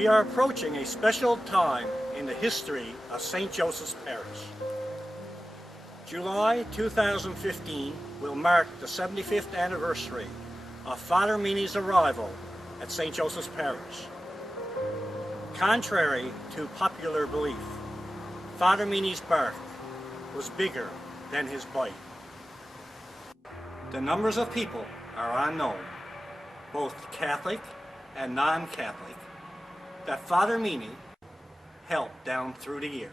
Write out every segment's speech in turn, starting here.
We are approaching a special time in the history of St. Joseph's Parish. July 2015 will mark the 75th anniversary of Father Meenie's arrival at St. Joseph's Parish. Contrary to popular belief, Father Meenie's birth was bigger than his bite. The numbers of people are unknown, both Catholic and non-Catholic, that Father Meenie helped down through the year.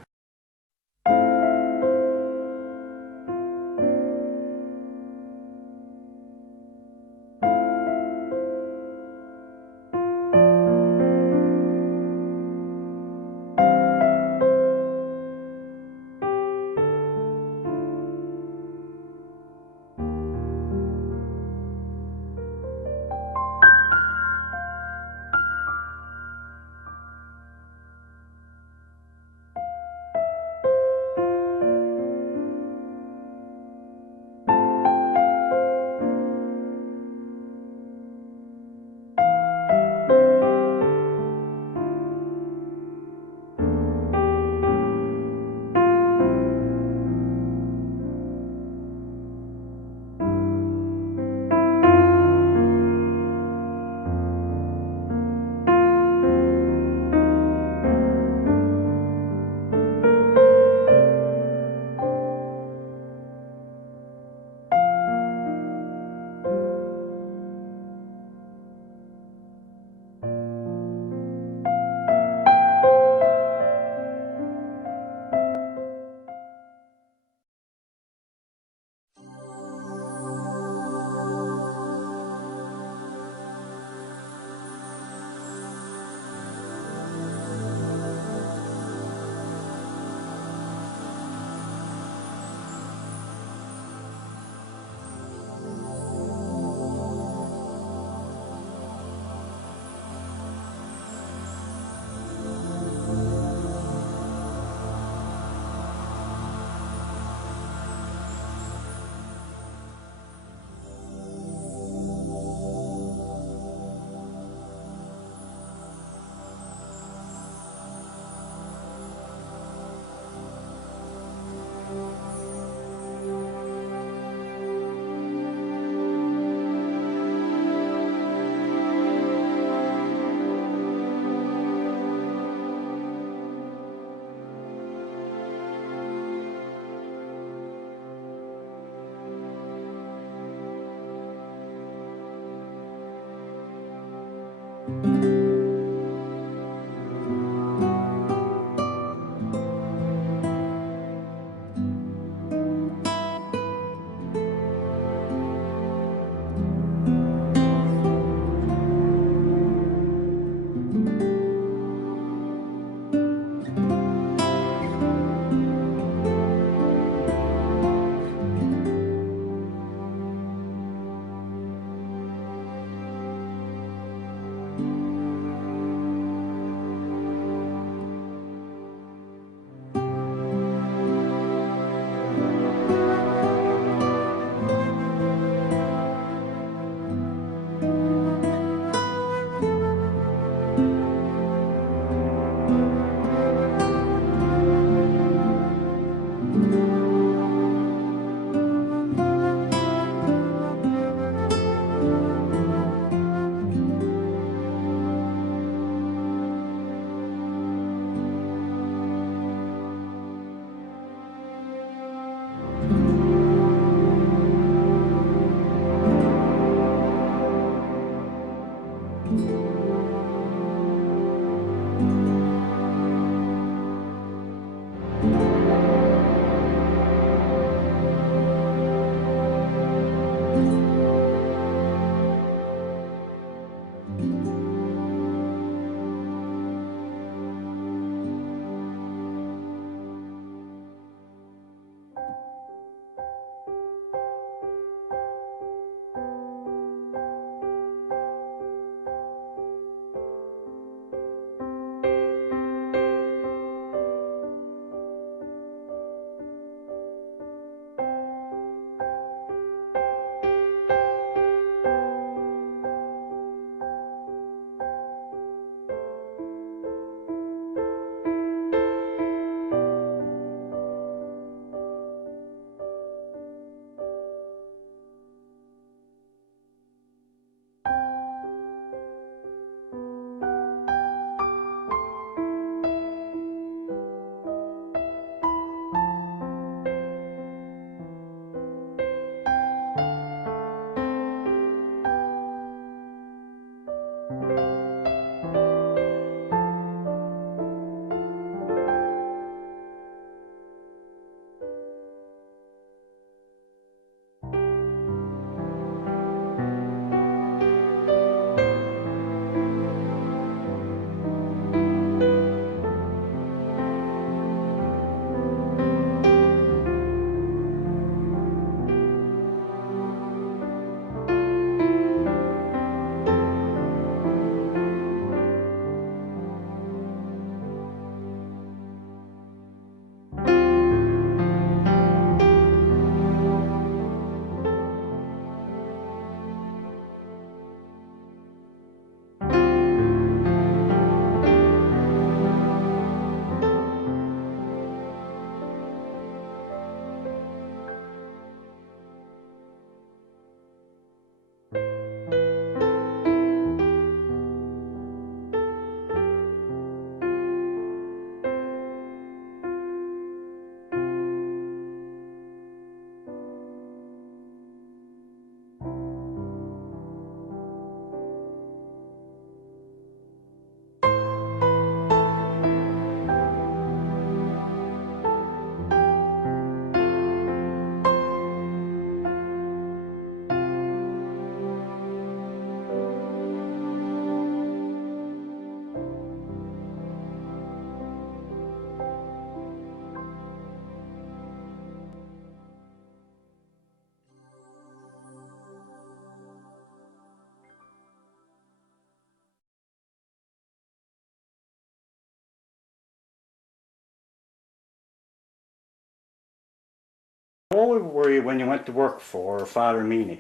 How old were you when you went to work for Father Meenie?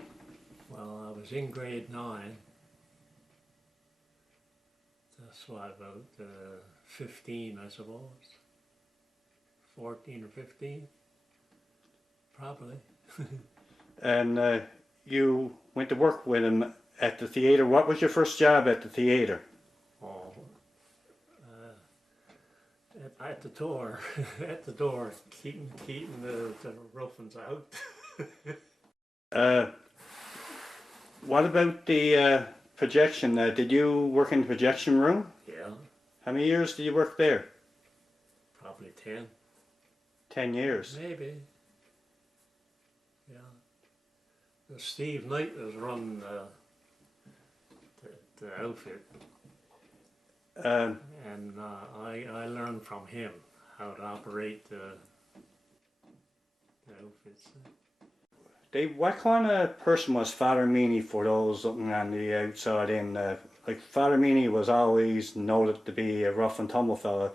Well, I was in grade 9. That's what, about 15, I suppose. 14 or 15, probably. And you went to work with him at the theatre. What was your first job at the theatre? Oh, at the door, at the door, keeping the ruffians out. What about the projection? Did you work in the projection room? Yeah, How many years did you work there? probably 10. 10 years. Maybe. Yeah. Steve Knight was running the outfit. And I learned from him how to operate the outfits. Dave, what kind of person was Father Meenie for those looking on the outside in? Like Father Meenie was always noted to be a rough and tumble fella,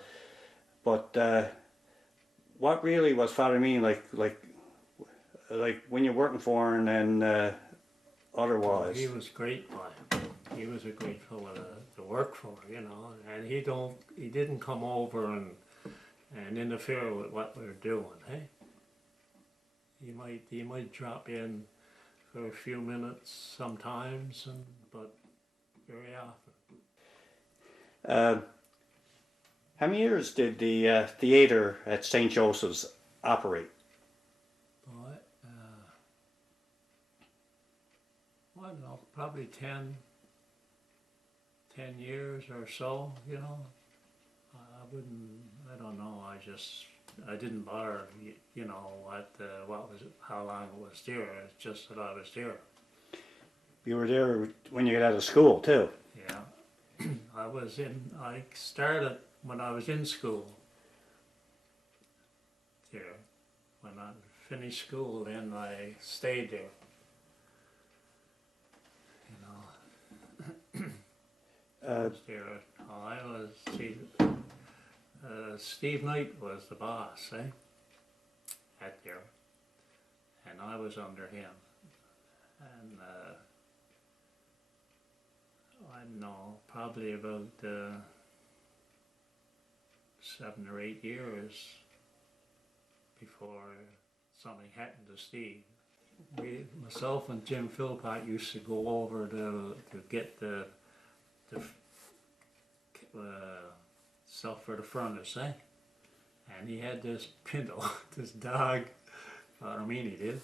but what really was Father Meenie like when you're working for him and otherwise? He was great, boy. He was a great fellow to work for, you know, and he didn't come over and interfere with what we were doing, hey? He might drop in for a few minutes sometimes, but very often. How many years did the theatre at St. Joseph's operate? Boy, I don't know, probably 10 years or so, you know. I don't know, I didn't bother, you know, what was it, how long it was there. It's just that I was there. You were there when you got out of school too? Yeah. I started when I was in school there. When I finished school, then I stayed there. You know, Steve Knight was the boss, at there, and I was under him, and I don't know, probably about 7 or 8 years before something happened to Steve. Myself and Jim Philpott used to go over to get the stuff for the furnace, and he had this Pinto, this dog, Father Meenie did,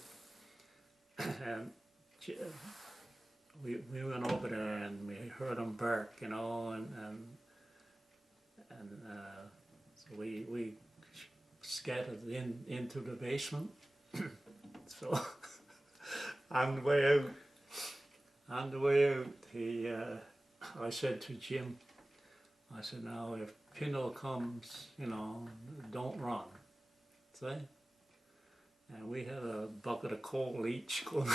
and we went over there and we heard him bark, you know, and so we scattered into the basement. So on the way out, I said to Jim, I said, now if Pinto comes, you know, don't run, see? And we had a bucket of coal each going.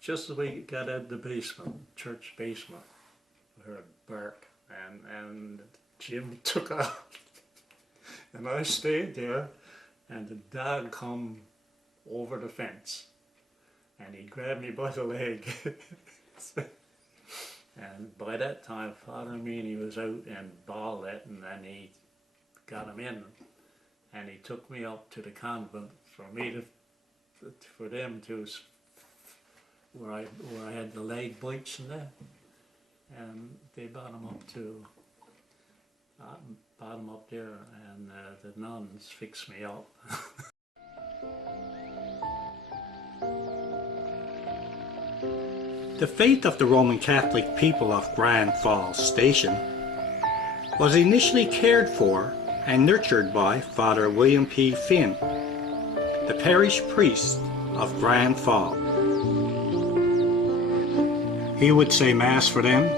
Just as we got out of the basement, church basement, we heard bark, and Jim took off. And I stayed there, and the dog come over the fence, and he grabbed me by the leg. And by that time, Father Meenie was out and bawled it, and then he got him in, and he took me up to the convent for them to, where I had the leg bites and that, and they brought him up there, and the nuns fixed me up. The faith of the Roman Catholic people of Grand Falls Station was initially cared for and nurtured by Father William P. Finn, the parish priest of Grand Falls. He would say Mass for them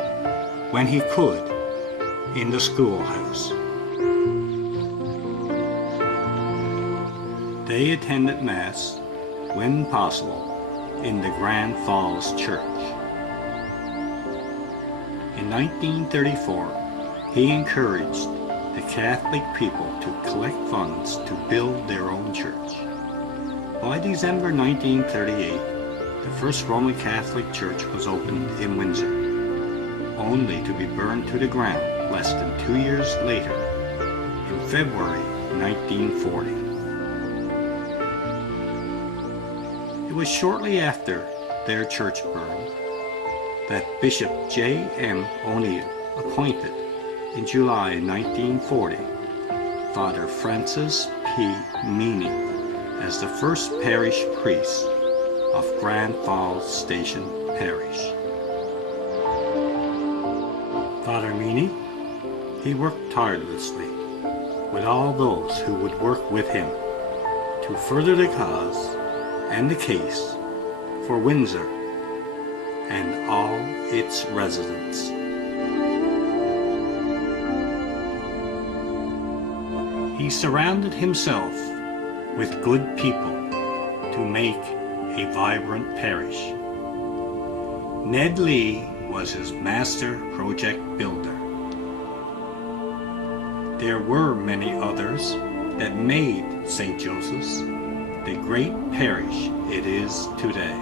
when he could in the schoolhouse. They attended Mass, when possible, in the Grand Falls Church. In 1934, he encouraged the Catholic people to collect funds to build their own church. By December 1938, the first Roman Catholic church was opened in Windsor, only to be burned to the ground less than 2 years later, in February 1940. It was shortly after their church burned that Bishop J.M. O'Neill appointed, in July 1940, Father Francis P. Meenie as the first parish priest of Grand Falls Station Parish. Father Meenie, he worked tirelessly with all those who would work with him to further the cause and the case for Windsor and all its residents. He surrounded himself with good people to make a vibrant parish. Ned Lee was his master project builder. There were many others that made St. Joseph's the great parish it is today.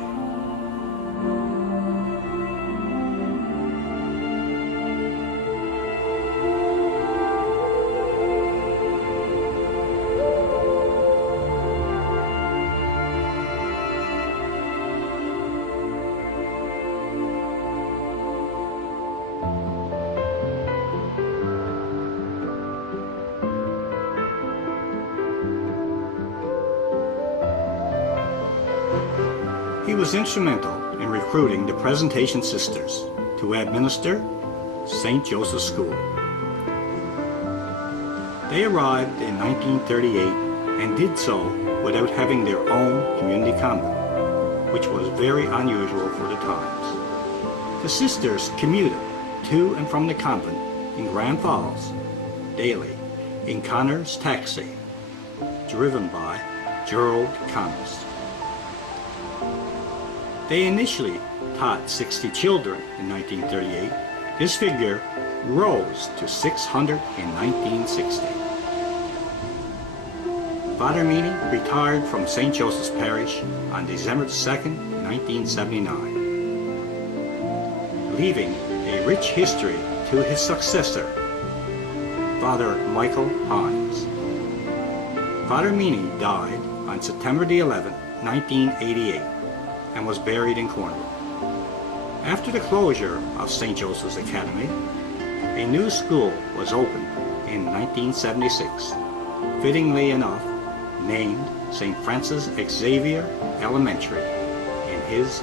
He was instrumental in recruiting the Presentation Sisters to administer St. Joseph's School. They arrived in 1938 and did so without having their own community convent, which was very unusual for the times. The sisters commuted to and from the convent in Grand Falls daily in Connor's taxi, driven by Gerald Connors. They initially taught 60 children in 1938. This figure rose to 600 in 1960. Father Meenie retired from St. Joseph's Parish on December 2nd, 1979, leaving a rich history to his successor, Father Michael Hines. Father Meenie died on September the 11th, 1988, and was buried in Cornwall. After the closure of St. Joseph's Academy, a new school was opened in 1976, fittingly enough named St. Francis Xavier Elementary in his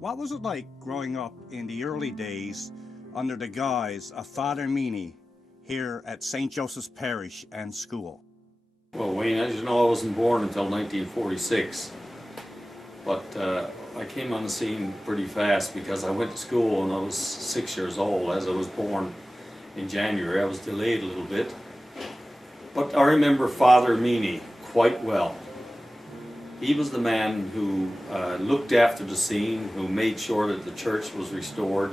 What was it like growing up in the early days under the guise of Father Meenie here at St. Joseph's Parish and School? Well, Wayne, as you know, I wasn't born until 1946, but I came on the scene pretty fast because I went to school when I was 6 years old. As I was born in January, I was delayed a little bit. But I remember Father Meenie quite well. He was the man who looked after the scene, who made sure that the church was restored,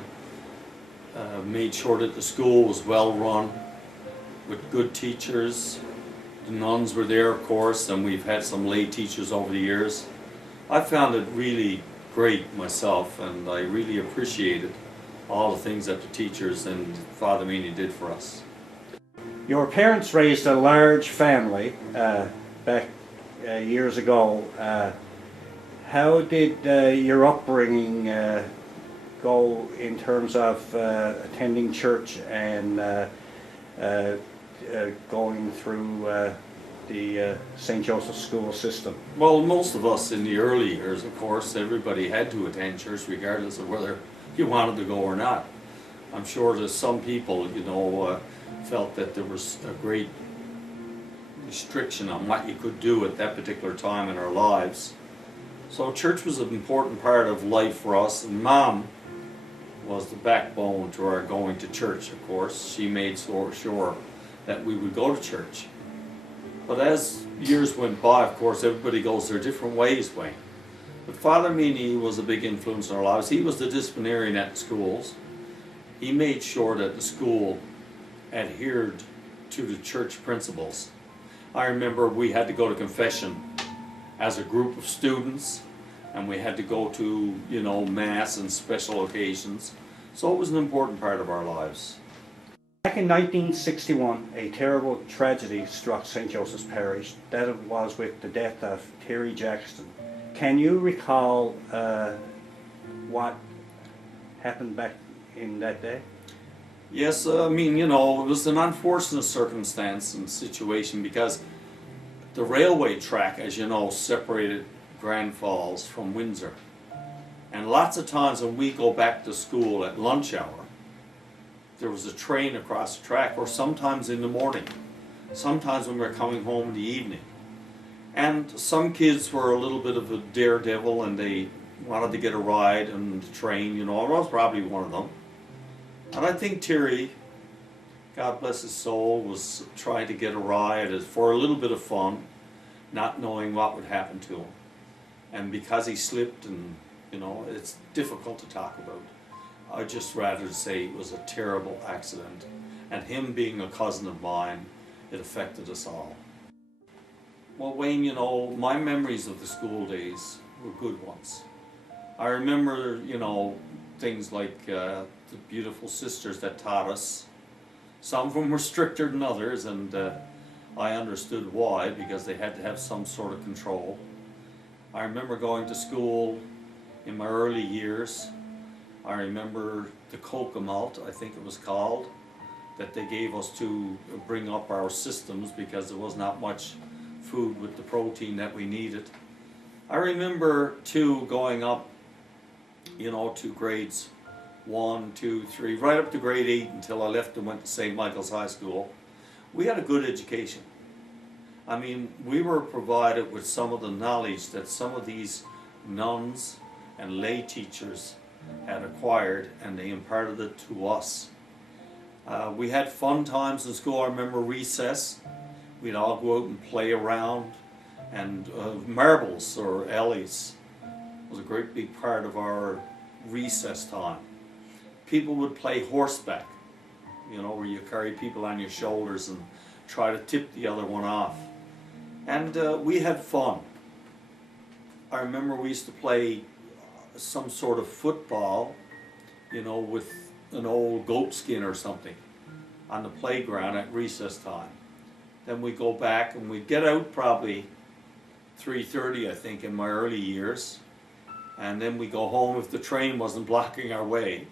made sure that the school was well run, with good teachers. The nuns were there, of course, and we've had some lay teachers over the years. I found it really great myself, and I really appreciated all the things that the teachers and Father Meenie did for us. Your parents raised a large family back years ago. How did your upbringing go in terms of attending church and going through the St. Joseph's School system? Well, most of us in the early years, of course, everybody had to attend church regardless of whether you wanted to go or not. I'm sure that some people, you know, felt that there was a great restriction on what you could do at that particular time in our lives. So church was an important part of life for us, and Mom was the backbone to our going to church, of course. She made sure that we would go to church. But as years went by, of course, everybody goes their different ways, Wayne. But Father Meenie was a big influence in our lives. He was the disciplinarian at the schools. He made sure that the school adhered to the church principles. I remember we had to go to confession as a group of students, and we had to go to, you know, Mass and special occasions. So it was an important part of our lives. Back in 1961, a terrible tragedy struck St. Joseph's Parish. That was with the death of Terry Jackson. Can you recall what happened back in that day? Yes, I mean, you know, it was an unfortunate circumstance and situation because the railway track, as you know, separated Grand Falls from Windsor. And lots of times when we go back to school at lunch hour, there was a train across the track, or sometimes in the morning, sometimes when we were coming home in the evening. And some kids were a little bit of a daredevil and they wanted to get a ride on the train, you know. I was probably one of them. And I think Terry, God bless his soul, was trying to get a ride for a little bit of fun, not knowing what would happen to him. And because he slipped, and you know, it's difficult to talk about. I'd just rather say it was a terrible accident. And him being a cousin of mine, it affected us all. Well, Wayne, you know, my memories of the school days were good ones. I remember, you know, things like the beautiful sisters that taught us. Some of them were stricter than others, and I understood why, because they had to have some sort of control. I remember going to school in my early years. I remember the cocoa malt, I think it was called, that they gave us to bring up our systems because there was not much food with the protein that we needed. I remember too going up, you know, to grades 1, 2, 3, right up to grade 8 until I left and went to St. Michael's High School. We had a good education. I mean, we were provided with some of the knowledge that some of these nuns and lay teachers had acquired, and they imparted it to us. We had fun times in school. I remember recess. We'd all go out and play around, and marbles or alleys was a great big part of our recess time. People would play horseback, you know, where you carry people on your shoulders and try to tip the other one off. And we had fun. I remember we used to play some sort of football, you know, with an old goat skin or something on the playground at recess time. Then we'd go back and we'd get out probably 3:30, I think, in my early years. And then we go home if the train wasn't blocking our way.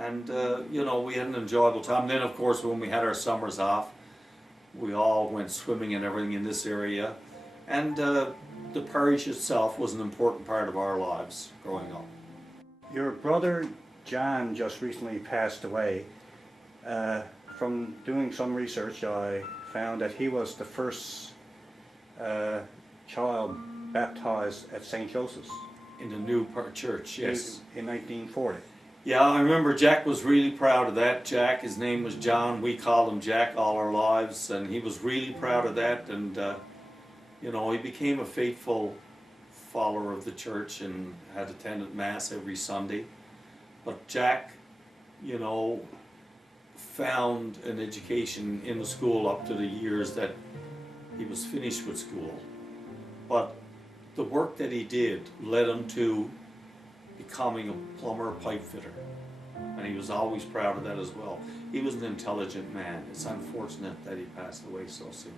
And, you know, we had an enjoyable time. Then, of course, when we had our summers off, we all went swimming and everything in this area. And the parish itself was an important part of our lives growing up. Your brother John just recently passed away. From doing some research, I found that he was the first child baptized at St. Joseph's. In the new church, yes. In 1940. Yeah, I remember Jack was really proud of that. Jack, his name was John. We called him Jack all our lives, and he was really proud of that. And you know, he became a faithful follower of the church and had attended Mass every Sunday. But Jack, you know, found an education in the school up to the years that he was finished with school. But the work that he did led him to becoming a plumber pipe fitter. And he was always proud of that as well. He was an intelligent man. It's unfortunate that he passed away so soon.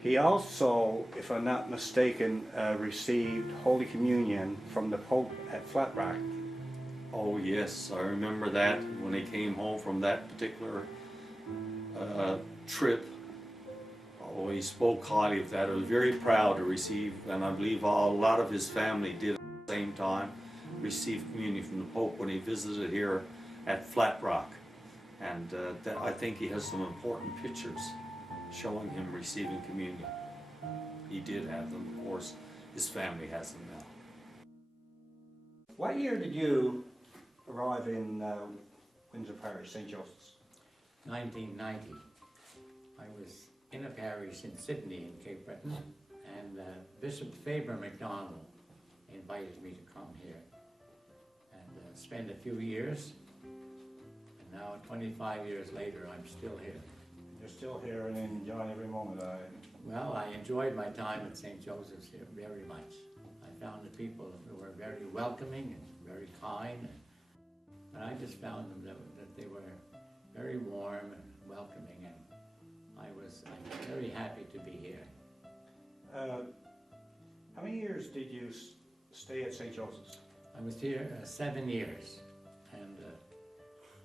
He also, if I'm not mistaken, received Holy Communion from the Pope at Flat Rock. Oh yes, I remember that when he came home from that particular trip. Oh, he spoke highly of that. I was very proud to receive, and I believe a lot of his family did at the same time, receive communion from the Pope when he visited here at Flat Rock. And I think he has some important pictures showing him receiving communion. He did have them, of course. His family has them now. What year did you arrive in Windsor Parish, St. Joseph's? 1990. I was in a parish in Sydney in Cape Breton, and Bishop Faber MacDonald invited me to come here and spend a few years, and now 25 years later I'm still here. You're still here and enjoying every moment. Well, I enjoyed my time at St. Joseph's here very much. I found the people who were very welcoming and very kind, and I just found them that they were very warm and welcoming, and I'm very happy to be here. How many years did you stay at St. Joseph's? I was here 7 years, and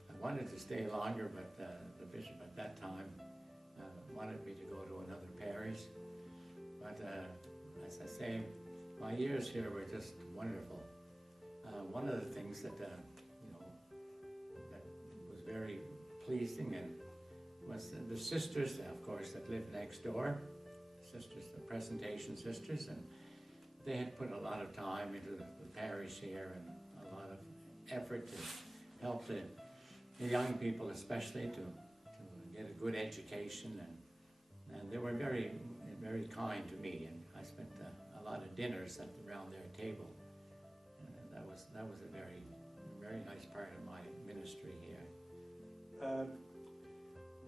I wanted to stay longer, but the bishop at that time wanted me to go to another parish. But as I say, my years here were just wonderful. One of the things that that was very pleasing and was the sisters, of course, that lived next door. Sisters, the presentation sisters, and they had put a lot of time into the parish here and a lot of effort to help the young people, especially to get a good education, and they were very, very kind to me, and I spent a lot of dinners around their table, and that was a very, very nice part of my ministry here.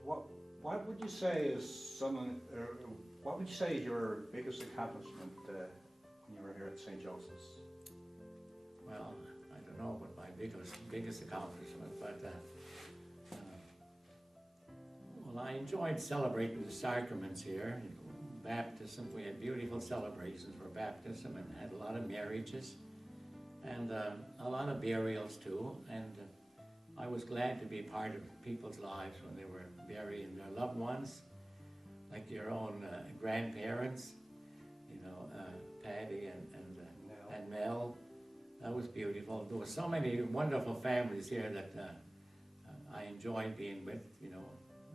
What would you say is what would you say is your biggest accomplishment when you were here at St. Joseph's? Well, I don't know what my biggest accomplishment, but well, I enjoyed celebrating the sacraments here. Baptism, we had beautiful celebrations for baptism and had a lot of marriages and a lot of burials too. And I was glad to be part of people's lives when they were burying their loved ones, like your own grandparents, Patty and Mel. That was beautiful. There were so many wonderful families here that I enjoyed being with.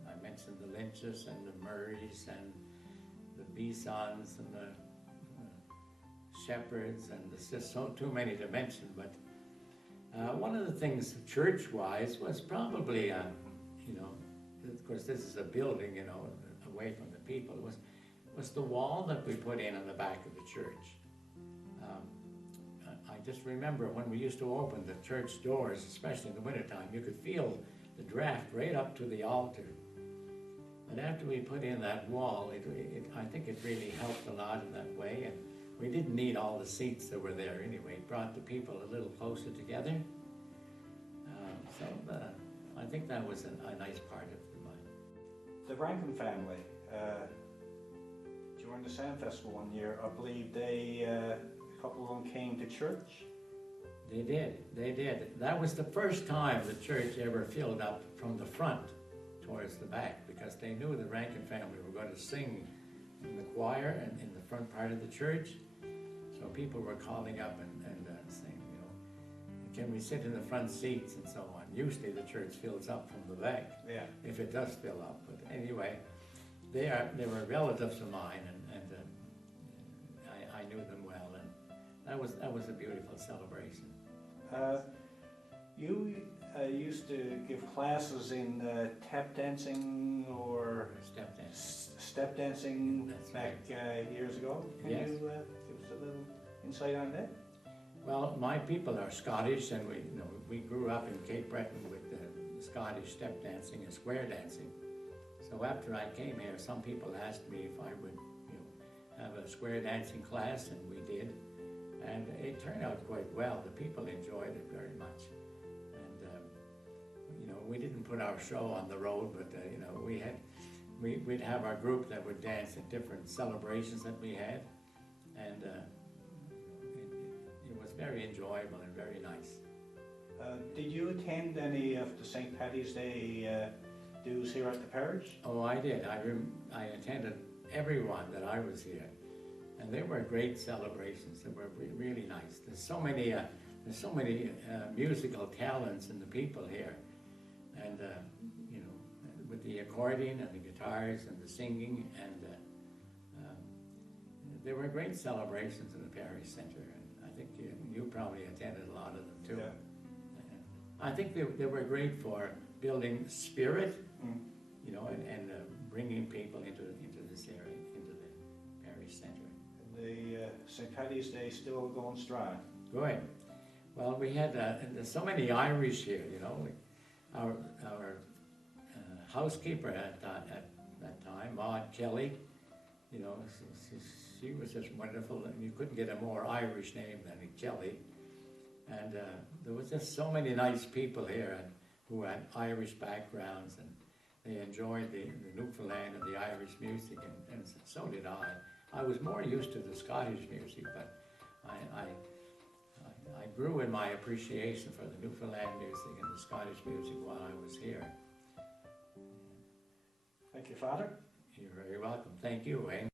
I mentioned the Lynches and the Murrays and the Bisons and the Shepherds, and there's just too many to mention. But one of the things church-wise was probably, of course this is a building, away from the people, was the wall that we put in on the back of the church. I just remember when we used to open the church doors, especially in the wintertime, you could feel the draft right up to the altar. But after we put in that wall, I think it really helped a lot in that way, and we didn't need all the seats that were there anyway. It brought the people a little closer together. So I think that was a nice part of mine. The Rankin family, during the Sound Festival one year, I believe a couple of them came to church. They did. That was the first time the church ever filled up from the front towards the back, because they knew the Rankin family were going to sing in the choir and in the front part of the church. So people were calling up and saying, can we sit in the front seats and so on. Usually the church fills up from the back, if it does fill up. But anyway, they were relatives of mine, and I knew them well, and that was a beautiful celebration. You used to give classes in tap dancing or step dancing back years ago. Can you give us a little insight on that? Well, my people are Scottish, and we grew up in Cape Breton with Scottish step dancing and square dancing. So after I came here, some people asked me if I would have a square dancing class, and we did. And it turned out quite well. The people enjoyed it very much. And, we didn't put our show on the road, but, we'd have our group that would dance at different celebrations that we had. And it was very enjoyable and very nice. Did you attend any of the St. Paddy's Day dues here at the parish? Oh, I did. I attended every one that I was here. And they were great celebrations. They were really nice. There's so many musical talents in the people here, and with the accordion and the guitars and the singing, and there were great celebrations in the parish center. And I think you probably attended a lot of them too. Yeah. I think they were great for building spirit, and bringing people into this area, into the parish center. The St. Paddy's Day still going strong. Good. Well, we had there's so many Irish here. Our housekeeper at that time, Maud Kelly. She was just wonderful, and you couldn't get a more Irish name than Kelly. And there was just so many nice people here, who had Irish backgrounds, and they enjoyed the Newfoundland and the Irish music, and so did I. I was more used to the Scottish music, but I grew in my appreciation for the Newfoundland music and the Scottish music while I was here. Thank you, Father. You're very welcome. Thank you, eh?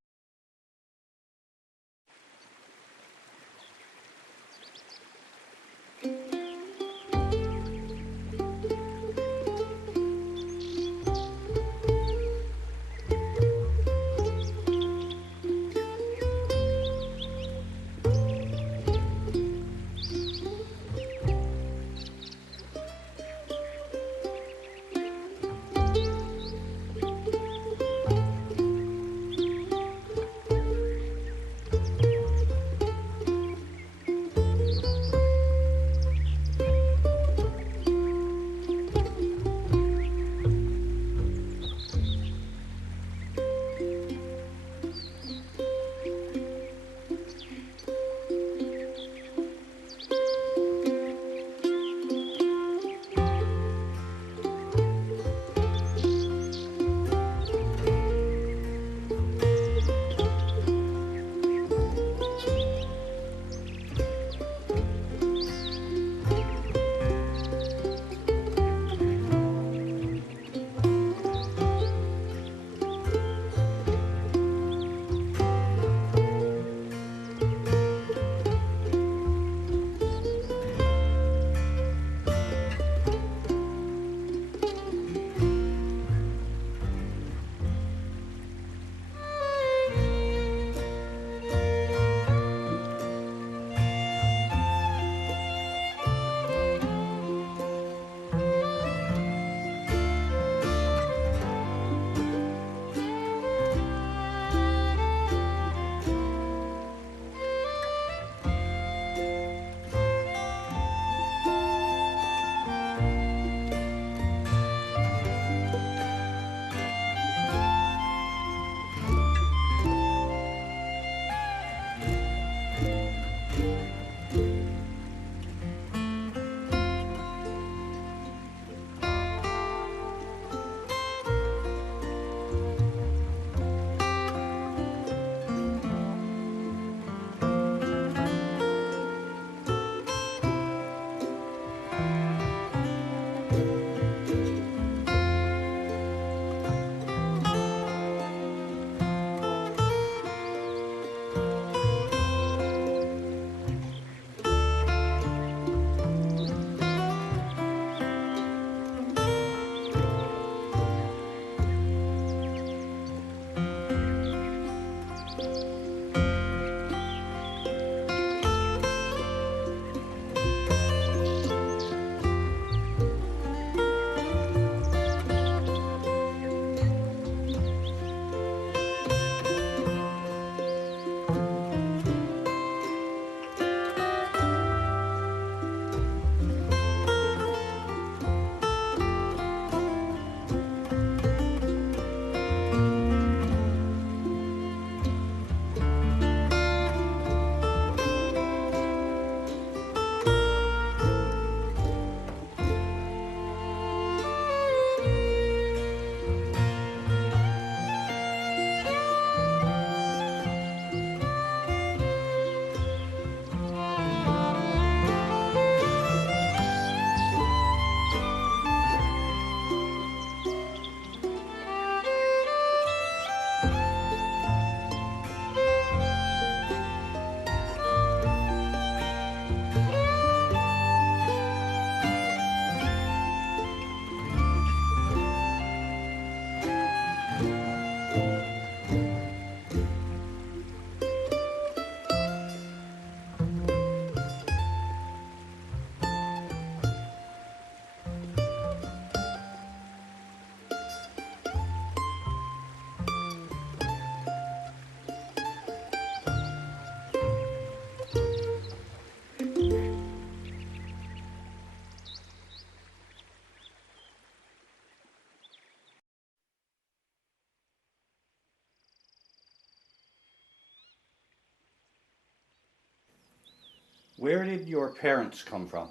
Where did your parents come from?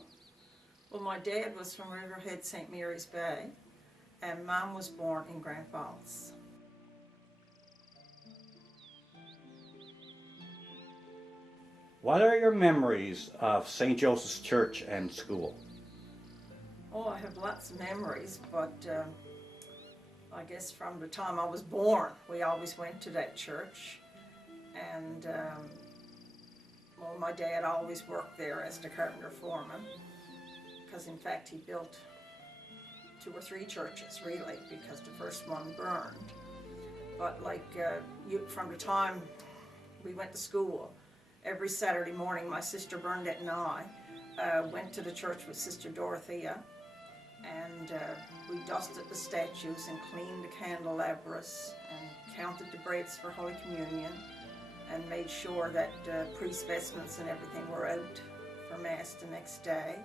Well, my dad was from Riverhead, St. Mary's Bay, and Mom was born in Grand Falls. What are your memories of St. Joseph's Church and school? Oh, I have lots of memories, but I guess from the time I was born, we always went to that church. And, well, my dad always worked there as the carpenter foreman, because in fact he built 2 or 3 churches, really, because the first one burned. But like, from the time we went to school, every Saturday morning, my sister Bernadette and I went to the church with Sister Dorothea, and we dusted the statues and cleaned the candelabras and counted the breads for Holy Communion and made sure that priest vestments and everything were out for Mass the next day,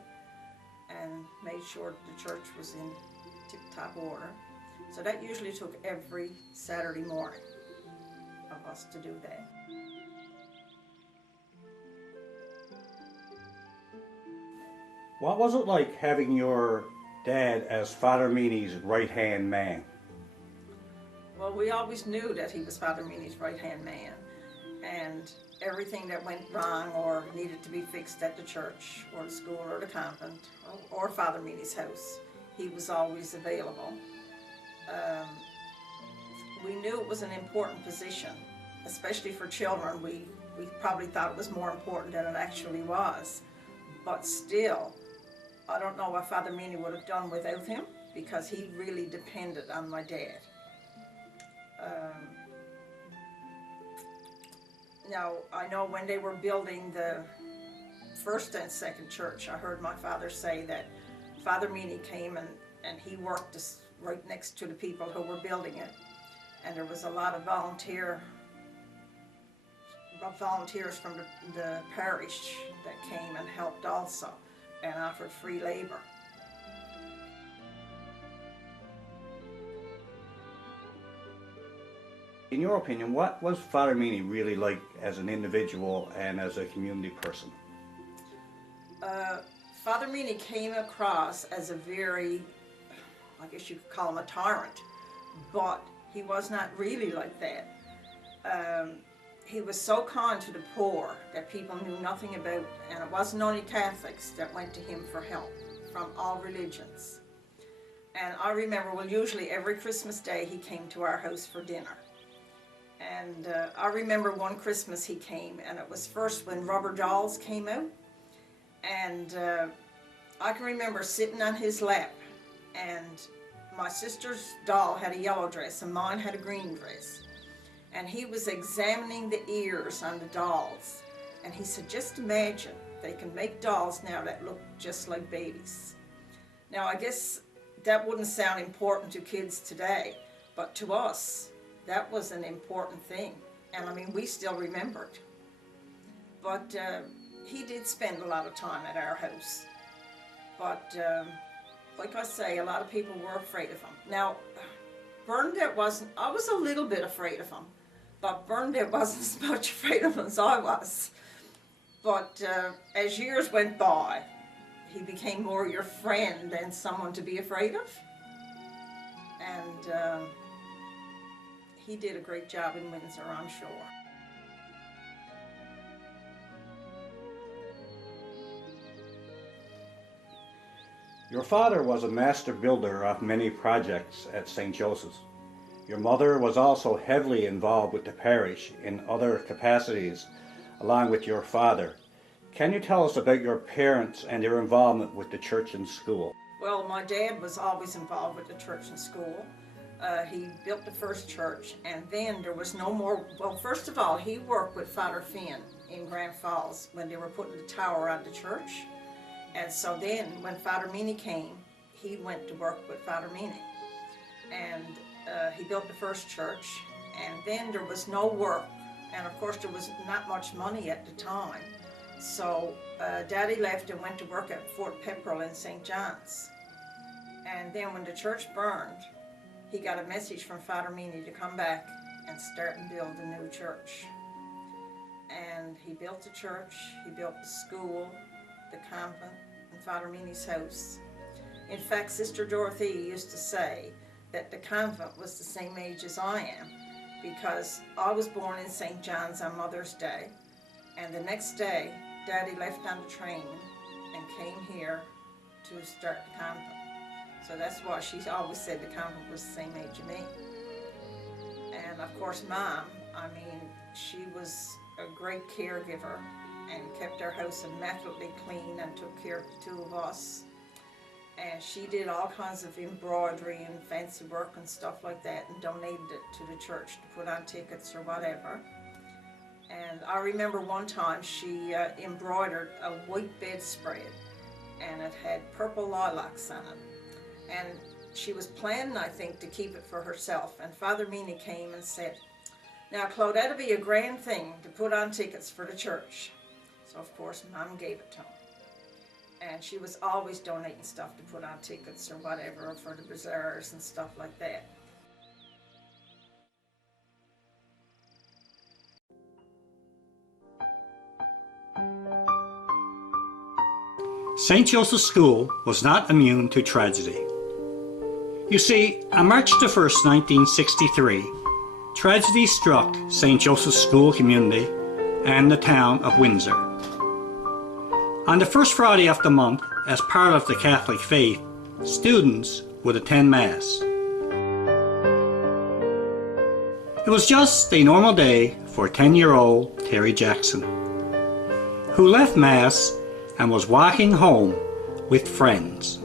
and made sure the church was in tip-top order. So that usually took every Saturday morning of us to do that. What was it like having your dad as Father Meenie's right-hand man? Well, we always knew that he was Father Meenie's right-hand man, and everything that went wrong or needed to be fixed at the church or the school or the convent or Father Meenie's house, he was always available. We knew it was an important position, especially for children. We probably thought it was more important than it actually was, but still, I don't know what Father Meenie would have done without him, because he really depended on my dad. Now, I know when they were building the first and second church, I heard my father say that Father Meenie came and he worked right next to the people who were building it. And there was a lot of volunteers from the parish that came and helped also, and offered free labor. In your opinion, what was Father Meenie really like as an individual and as a community person? Father Meenie came across as a very, I guess you could call him a tyrant, but he was not really like that. He was so kind to the poor that people knew nothing about, and it wasn't only Catholics that went to him for help, from all religions. And I remember, well, usually every Christmas Day he came to our house for dinner. And I remember one Christmas he came, and it was first when rubber dolls came out. And I can remember sitting on his lap, and my sister's doll had a yellow dress and mine had a green dress. And he was examining the ears on the dolls. And he said, just imagine, they can make dolls now that look just like babies. Now, I guess that wouldn't sound important to kids today, but to us, that was an important thing. And I mean, we still remember it. But he did spend a lot of time at our house. But like I say, a lot of people were afraid of him. Now, Bernadette wasn't, I was a little bit afraid of him, but Bernadette wasn't as much afraid of him as I was. But as years went by, he became more your friend than someone to be afraid of. And he did a great job in Windsor, I'm sure. Your father was a master builder of many projects at St. Joseph's. Your mother was also heavily involved with the parish in other capacities, along with your father. Can you tell us about your parents and their involvement with the church and school? Well, my dad was always involved with the church and school. He built the first church, and then there was no more. Well, first of all, he worked with Father Finn in Grand Falls when they were putting the tower on the church. And so then, when Father Meenie came, he went to work with Father Meenie. And he built the first church, and then there was no work. And of course, there was not much money at the time. So Daddy left and went to work at Fort Pepperell in St. John's. And then when the church burned, he got a message from Father Meenie to come back and start and build a new church. And he built the church, he built the school, the convent, in Father Meenie's house. In fact, Sister Dorothy used to say that the convent was the same age as I am, because I was born in St. John's on Mother's Day, and the next day Daddy left on the train and came here to start the convent. So that's why she always said the convent was the same age of me. And of course Mom, I mean, she was a great caregiver and kept our house immaculately clean and took care of the two of us. And she did all kinds of embroidery and fancy work and stuff like that, and donated it to the church to put on tickets or whatever. And I remember one time she embroidered a white bedspread, and it had purple lilacs on it. And she was planning, I think, to keep it for herself. And Father Meenie came and said, "Now, Claude, that'd be a grand thing to put on tickets for the church." So, of course, Mom gave it to him. And she was always donating stuff to put on tickets or whatever, or for the bazaars and stuff like that. St. Joseph's School was not immune to tragedy. You see, on March the 1st, 1963, tragedy struck St. Joseph's School community and the town of Windsor. On the first Friday of the month, as part of the Catholic faith, students would attend Mass. It was just a normal day for 10-year-old Terry Jackson, who left Mass and was walking home with friends,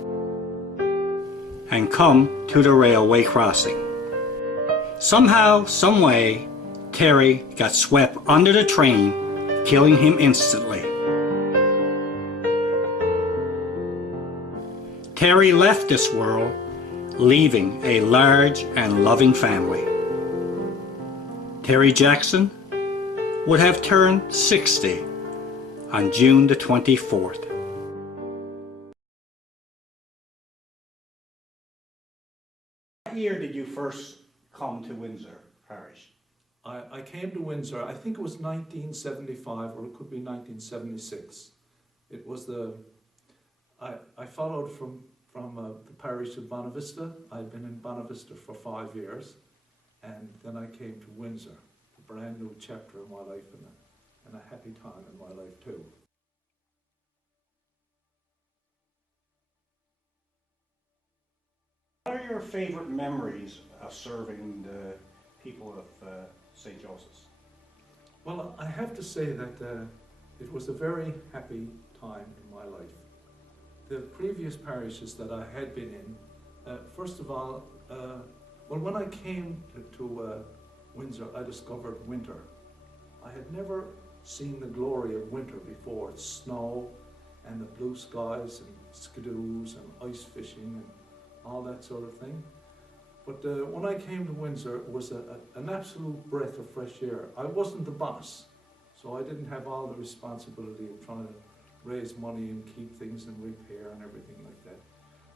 and come to the railway crossing. Somehow, someway, Terry got swept under the train, killing him instantly. Terry left this world, leaving a large and loving family. Terry Jackson would have turned 60 on June the 24th. What year did you first come to Windsor Parish? I came to Windsor, I think it was 1975 or it could be 1976. It was I followed from the parish of Bonavista. I'd been in Bonavista for 5 years, and then I came to Windsor, a brand new chapter in my life and a happy time in my life too. What are your favorite memories of serving the people of St. Joseph's? Well, I have to say that it was a very happy time in my life. The previous parishes that I had been in, first of all, well, when I came to Windsor, I discovered winter. I had never seen the glory of winter before. Snow and the blue skies and skidoos and ice fishing and all that sort of thing. But when I came to Windsor, it was an absolute breath of fresh air. I wasn't the boss, so I didn't have all the responsibility of trying to raise money and keep things in repair and everything like that.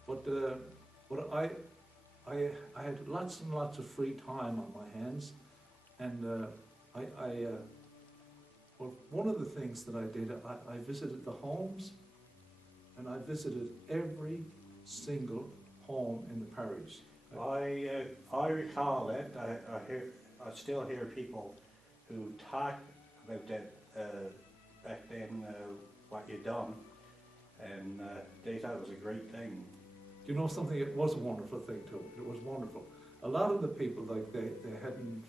But I had lots and lots of free time on my hands, and well, one of the things that I did, I visited the homes, and I visited every single home in the parish. I recall that. I still hear people who talk about that back then, what you'd done, and they thought it was a great thing. You know something, it was a wonderful thing too. It was wonderful. A lot of the people, like they hadn't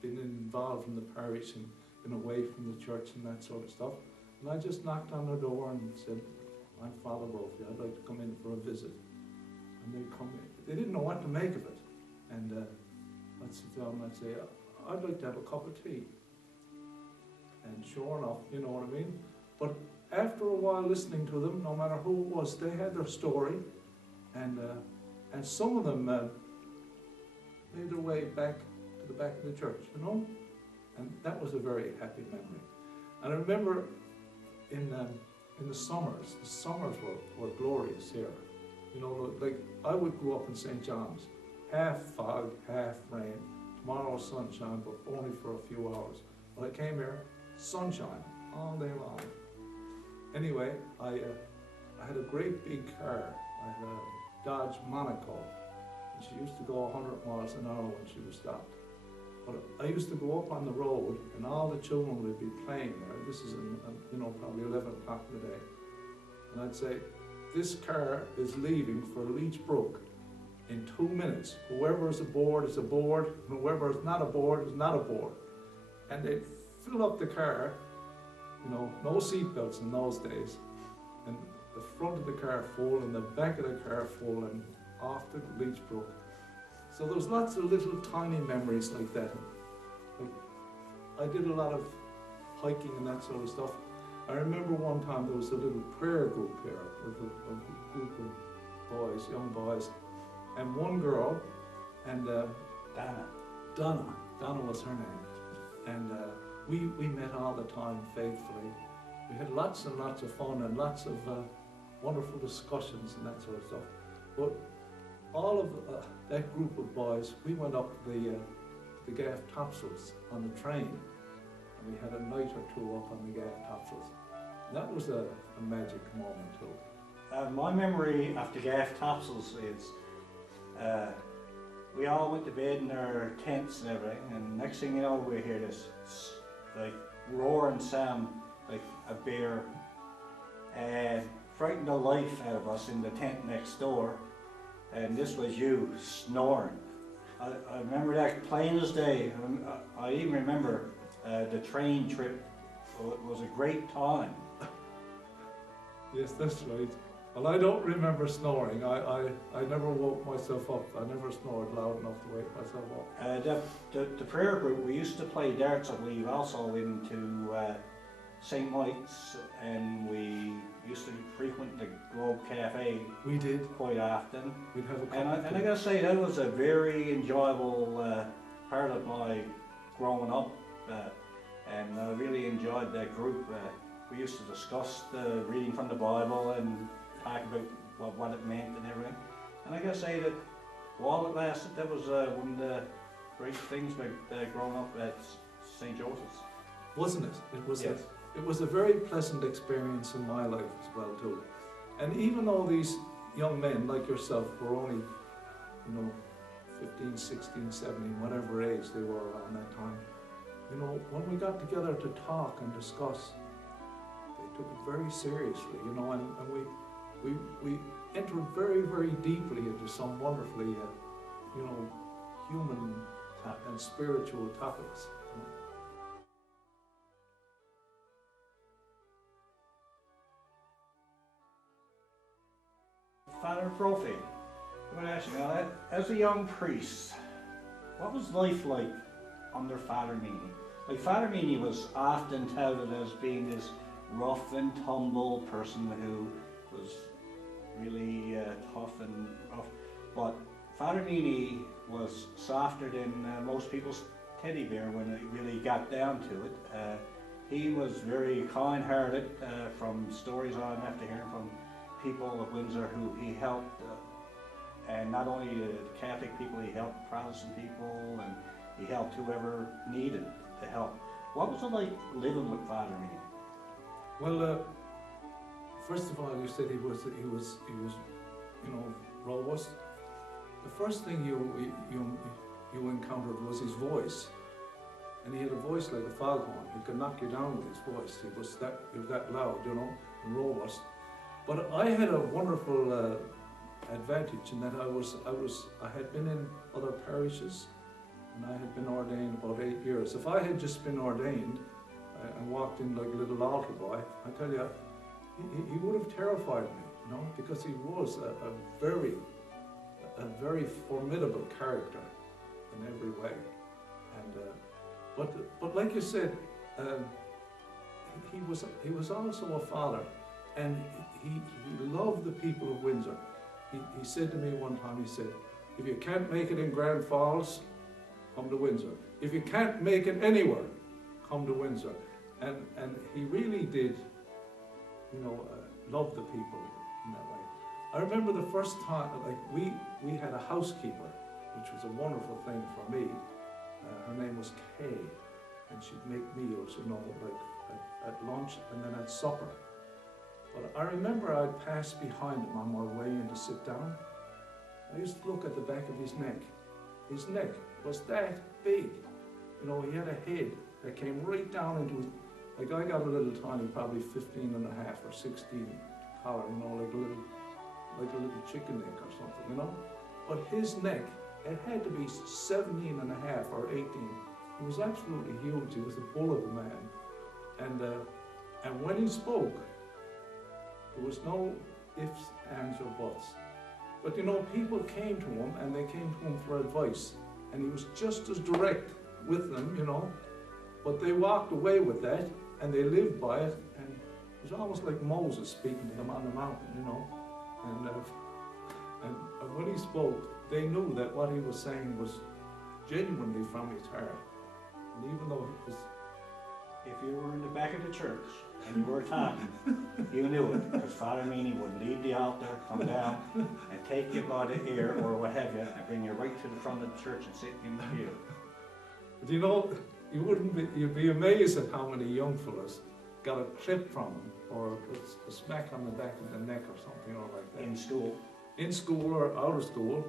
been involved in the parish and been away from the church and that sort of stuff. And I just knocked on their door and said, "I'm Father Brophy, I'd like to come in for a visit." And they'd come in. They didn't know what to make of it. And I'd sit down and I'd say, "I'd like to have a cup of tea." And sure enough, you know what I mean? But after a while listening to them, no matter who it was, they had their story. And some of them made their way back to the back of the church, you know? And that was a very happy memory. And I remember in the summers were glorious here. You know, like I would grow up in St. John's, half fog, half rain, tomorrow sunshine, but only for a few hours. When I came here, sunshine all day long. Anyway, I I had a great big car. I had a Dodge Monaco, and she used to go 100 miles an hour when she was stopped. But I used to go up on the road, and all the children would be playing there. This is in, probably 11 o'clock in the day. And I'd say, this car is leaving for Leech Brook in 2 minutes. Whoever is aboard is aboard, and whoever is not aboard is not aboard. And they'd fill up the car, no seatbelts in those days, and the front of the car full and the back of the car full and off to Leech Brook. So there's lots of little tiny memories like that. Like, I did a lot of hiking and that sort of stuff. I remember one time there was a little prayer group here with a group of boys, young boys, and one girl, and Donna was her name. And we met all the time faithfully. We had lots and lots of fun and lots of wonderful discussions and that sort of stuff. But all of that group of boys, we went up the Gaff Topsails on the train, and we had a night or two up on the Gaff Topsails. That was a magic moment too. My memory of the Gaff Topsails is we all went to bed in our tents and everything, and next thing you know, we hear this like roaring sound, like a bear, and frightened the life out of us in the tent next door. And this was you snoring. I remember that plain as day. I even remember the train trip. It was a great time. Yes, that's right. Well, I don't remember snoring. I never woke myself up. I never snored loud enough to wake myself up. The prayer group, we used to play darts, I believe, also into St. Mike's, and we used to frequent the Globe Cafe. We did. Quite often. We'd have a cup and I gotta say, that was a very enjoyable part of my growing up, and I really enjoyed that group. We used to discuss the reading from the Bible and talk about what it meant and everything. And I gotta say that while it lasted, that was one of the great things about growing up at St. Joseph's. Wasn't it? It was. Yes. It was a very pleasant experience in my life as well too. And even though these young men like yourself were only, 15, 16, 17, whatever age they were around that time, when we got together to talk and discuss, they took it very seriously, and we entered very, very deeply into some wonderfully, human and spiritual topics. Father Brophy, I'm going to ask you now, as a young priest, what was life like under Father Meenie? Like, Father Meenie was often touted as being this rough and tumble person who was really tough and rough, but Father Meenie was softer than most people's teddy bear when it really got down to it. He was very kind-hearted, from stories I'm after hearing from people of Windsor who he helped, and not only the Catholic people, he helped Protestant people, and he helped whoever needed the help. What was it like living with Father Meenie? Well, first of all, you said he was robust. The first thing you encountered was his voice, and he had a voice like a foghorn. He could knock you down with his voice. He was that loud, and robust. But I had a wonderful advantage in that I had been in other parishes, and I had been ordained about 8 years. If I had just been ordained and walked in like a little altar boy, I tell you, he would have terrified me, because he was a very formidable character in every way. And but like you said, he was also a father. And he loved the people of Windsor. He said to me one time, he said, if you can't make it in Grand Falls, come to Windsor. If you can't make it anywhere, come to Windsor. And he really did, love the people in that way. I remember the first time, we had a housekeeper, which was a wonderful thing for me. Her name was Kay, and she'd make meals, at lunch and then at supper. But I remember I'd pass behind him on my way in to sit down. I used to look at the back of his neck. His neck was that big. You know, he had a head that came right down into his, like I got a little tiny, probably 15 and a half or 16 collar, you know, like a little chicken neck or something, you know. But his neck, it had to be 17 and a half or 18. He was absolutely huge. He was a bull of a man. And when he spoke, there was no ifs, ands, or buts. But you know, people came to him and they came to him for advice. And he was just as direct with them, you know. But they walked away with that and they lived by it. And it was almost like Moses speaking to them on the mountain, you know. And when he spoke, they knew that what he was saying was genuinely from his heart. And even though it was... If you were in the back of the church and you were talking, you knew it, because Father Meenie would leave the altar, come down, and take you by the ear or what have you, and bring you right to the front of the church and sit in the pew. But you know, you'd be amazed at how many young fellas got a clip from him, or a smack on the back of the neck or something, or like that. In school. In school or out of school.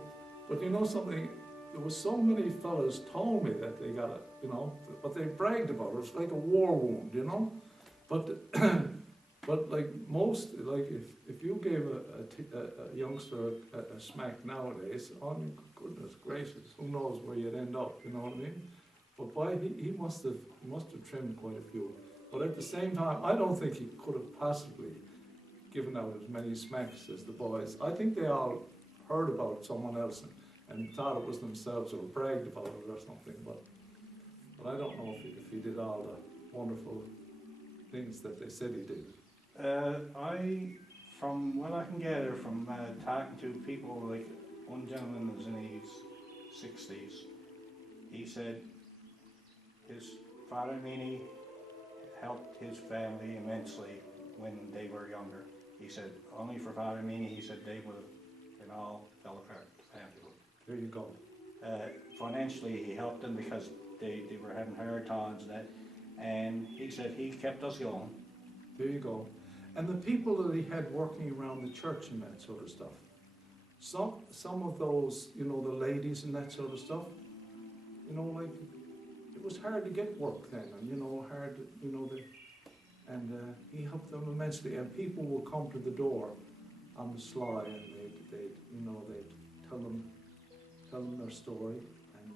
But you know something, there was so many fellas told me that they got it, you know, but they bragged about it. It's like a war wound, you know. But but like most, like if you gave a youngster a smack nowadays, oh my goodness gracious, who knows where you'd end up, you know what I mean? But boy, he must have trimmed quite a few. But at the same time, I don't think he could have possibly given out as many smacks as the boys. I think they all heard about someone else and thought it was themselves or bragged about it or something. But I don't know if he did all the wonderful things that they said he did. From what I can gather from talking to people, like one gentleman was in his 60s, he said his Father Meenie helped his family immensely when they were younger. He said only for Father Meenie, he said they would have been all fell apart, the family would. There you go. Financially, he helped them because they were having hard times and that, and he said he kept us going. There you go. And the people that he had working around the church and that sort of stuff, some of those, you know, the ladies and that sort of stuff, you know, like, it was hard to get work then, and, you know, and he helped them immensely, and people would come to the door on the sly, and they'd tell them their story, and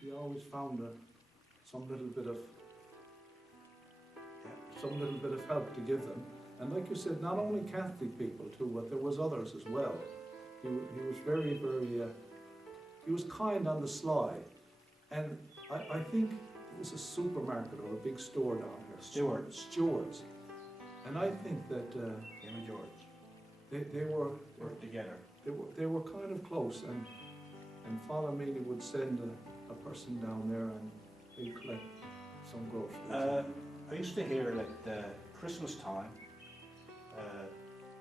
he always found some little bit of help to give them. And like you said, not only Catholic people too, but there was others as well. He was very, very, he was kind on the sly. And I think it was a supermarket or a big store down here. Stewards. And I think that Him and George. they were worked together. They were kind of close, and Father Meenie would send a person down there and he'd collect some groceries. I used to hear that Christmas time,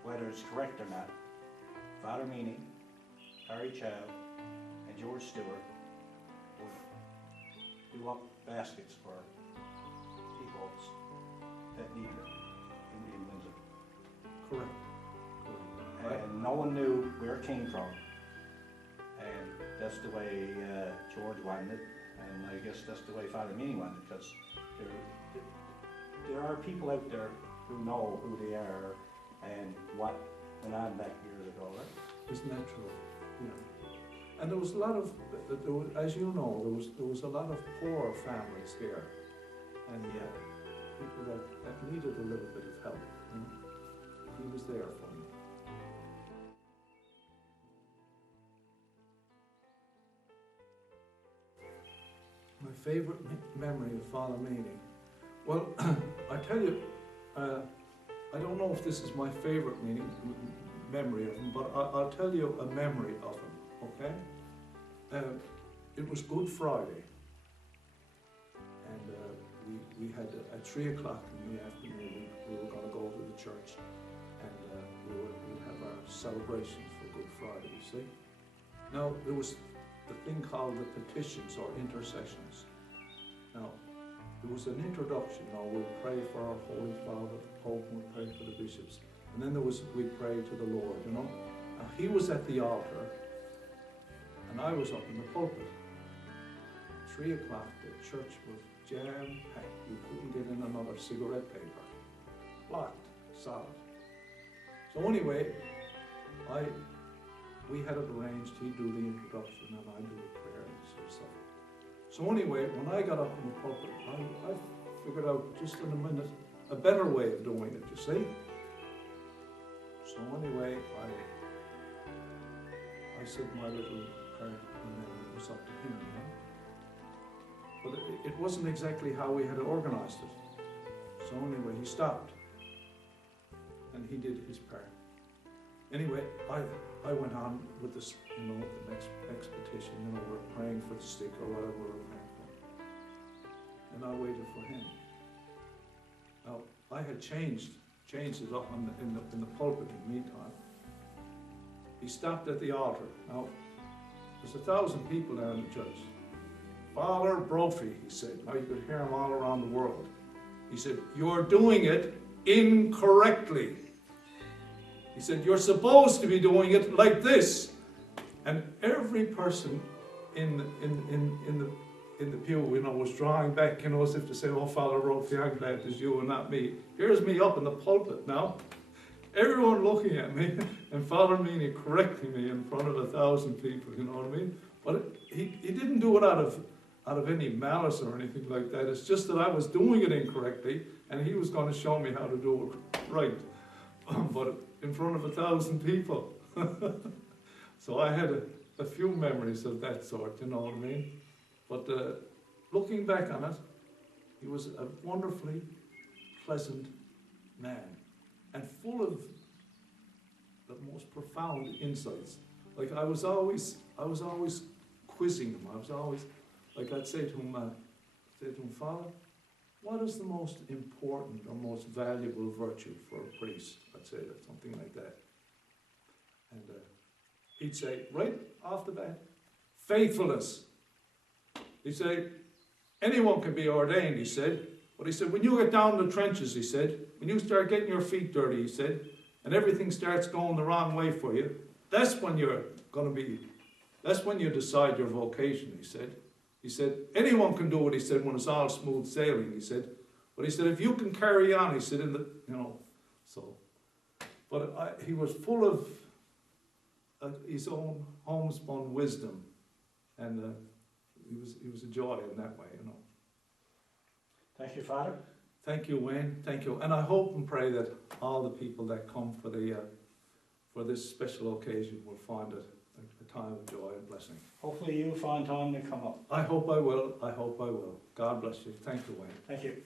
whether it's correct or not, Father Meenie, Harry Chow, and George Stewart would do up baskets for people that needed it in Windsor. Correct. And no one knew where it came from. And that's the way George wanted it, and I guess that's the way Father Meenie wanted it, because there are people out there who know who they are and what went on back years ago, right? Isn't that true? Yeah. And there was a lot of, as you know, there was a lot of poor families here, and people that needed a little bit of help. You know? He was there for them. My favourite memory of Father Meenie. Well, I tell you, I don't know if this is my favourite memory of him, but I'll tell you a memory of him, okay? It was Good Friday, and we had at 3 o'clock in the afternoon, we were going to go to the church, and we'd have our celebrations for Good Friday, you see? Now, there was the thing called the petitions or intercessions. Now, It was an introduction. You know, we'd pray for our Holy Father, the Pope, and we'd pray for the bishops. And then we'd pray to the Lord, you know. Now, he was at the altar, and I was up in the pulpit. 3 o'clock, the church was jam-packed. You couldn't get in another cigarette paper. Locked, solid. So anyway, we had it arranged. He'd do the introduction, and I'd do the prayer and sort of stuff. So anyway, when I got up in the pulpit, I figured out just in a minute a better way of doing it, you see. So anyway, I said my little prayer, and then it was up to him, you know. But it wasn't exactly how we had organized it. So anyway, he stopped, and he did his prayer. Anyway, I went on with this, you know, the next petition, you know, we're praying for the sick or whatever we're praying for. And I waited for him. Now, I had changed it up in the pulpit in the meantime. He stopped at the altar. Now, there's 1,000 people there in the church. Father Brophy, he said. Now you could hear him all around the world. He said, "You're doing it incorrectly." He said, "You're supposed to be doing it like this." And every person in the pew, you know, was drawing back, you know, as if to say, "Oh, Father Brophy, I'm glad it's you and not me." Here's me up in the pulpit now. Everyone looking at me, and Father Meenie correcting me in front of 1,000 people, you know what I mean? But he didn't do it out of any malice or anything like that. It's just that I was doing it incorrectly, and he was going to show me how to do it right. But in front of 1,000 people. So I had a few memories of that sort, you know what I mean? But looking back on it, he was a wonderfully pleasant man, and full of the most profound insights. Like I was always quizzing him. I was always, like I'd say to him, "Father, what is the most important or most valuable virtue for a priest?" I'd say that, something like that. And he'd say, right off the bat, "Faithfulness." He'd say, "Anyone can be ordained," he said. But he said, "When you get down the trenches," he said, "when you start getting your feet dirty," he said, "and everything starts going the wrong way for you, that's when you're going to be, that's when you decide your vocation," he said. He said, "Anyone can do it," he said, "when it's all smooth sailing," he said. But he said, "if you can carry on," he said, in the, you know, so. But he was full of his own homespun wisdom, and he was a joy in that way, you know. Thank you, Father. Thank you, Wayne. Thank you. And I hope and pray that all the people that come for this special occasion will find it a time of joy and blessing. Hopefully you'll find time to come up. I hope I will. I hope I will. God bless you. Thank you, Wayne. Thank you.